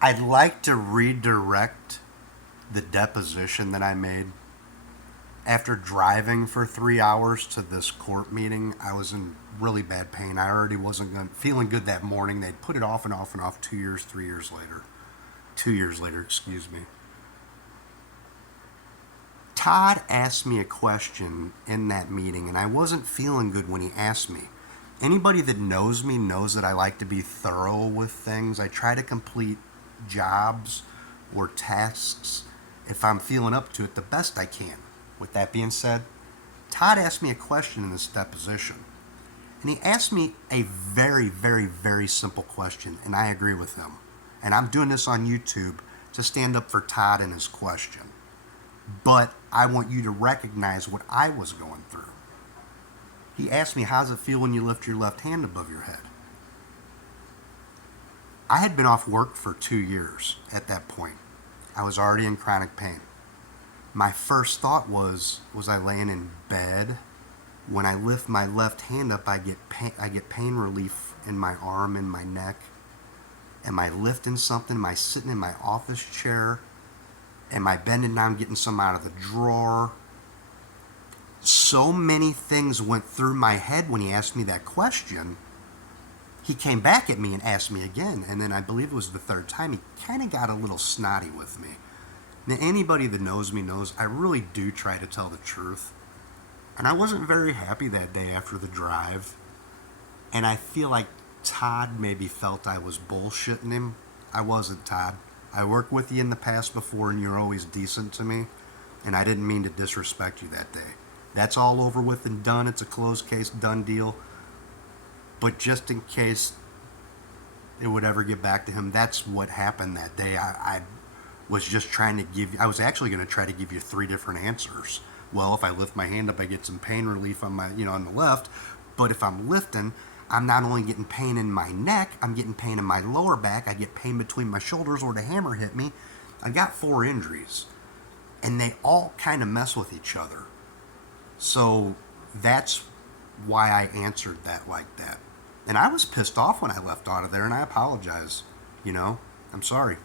I'd like to redirect the deposition that I made. After driving for 3 hours to this court meeting, I was in really bad pain. I already wasn't feeling good that morning. They'd put it off and off and off 2 years, 3 years later. 2 years later, excuse me. Todd asked me a question in that meeting, and I wasn't feeling good when he asked me. Anybody that knows me knows that I like to be thorough with things. I try to complete jobs or tasks if I'm feeling up to it the best I can. With that being said, Todd asked me a question in this deposition. And he asked me a very, very, very simple question, and I agree with him. And I'm doing this on YouTube to stand up for Todd and his question. But I want you to recognize what I was going through. He asked me, how does it feel when you lift your left hand above your head? I had been off work for 2 years at that point. I was already in chronic pain. My first thought was I laying in bed? When I lift my left hand up, I get pain relief in my arm and my neck. Am I lifting something? Am I sitting in my office chair? Am I bending down getting some out of the drawer? So many things went through my head when he asked me that question. He came back at me and asked me again, and then I believe it was the third time, he kind of got a little snotty with me. Now, anybody that knows me knows I really do try to tell the truth. And I wasn't very happy that day after the drive. And I feel like Todd maybe felt I was bullshitting him. I wasn't, Todd. I worked with you in the past before, and you're always decent to me. And I didn't mean to disrespect you that day. That's all over with and done. It's a closed case, done deal. But just in case it would ever get back to him, that's what happened that day. I was just trying to I was actually going to try to give you three different answers. Well, if I lift my hand up, I get some pain relief on on the left. But if I'm lifting, I'm not only getting pain in my neck, I'm getting pain in my lower back. I get pain between my shoulders where the hammer hit me. I got 4 injuries, and they all kind of mess with each other. So that's why I answered that like that. And I was pissed off when I left out of there, and I apologize. I'm sorry.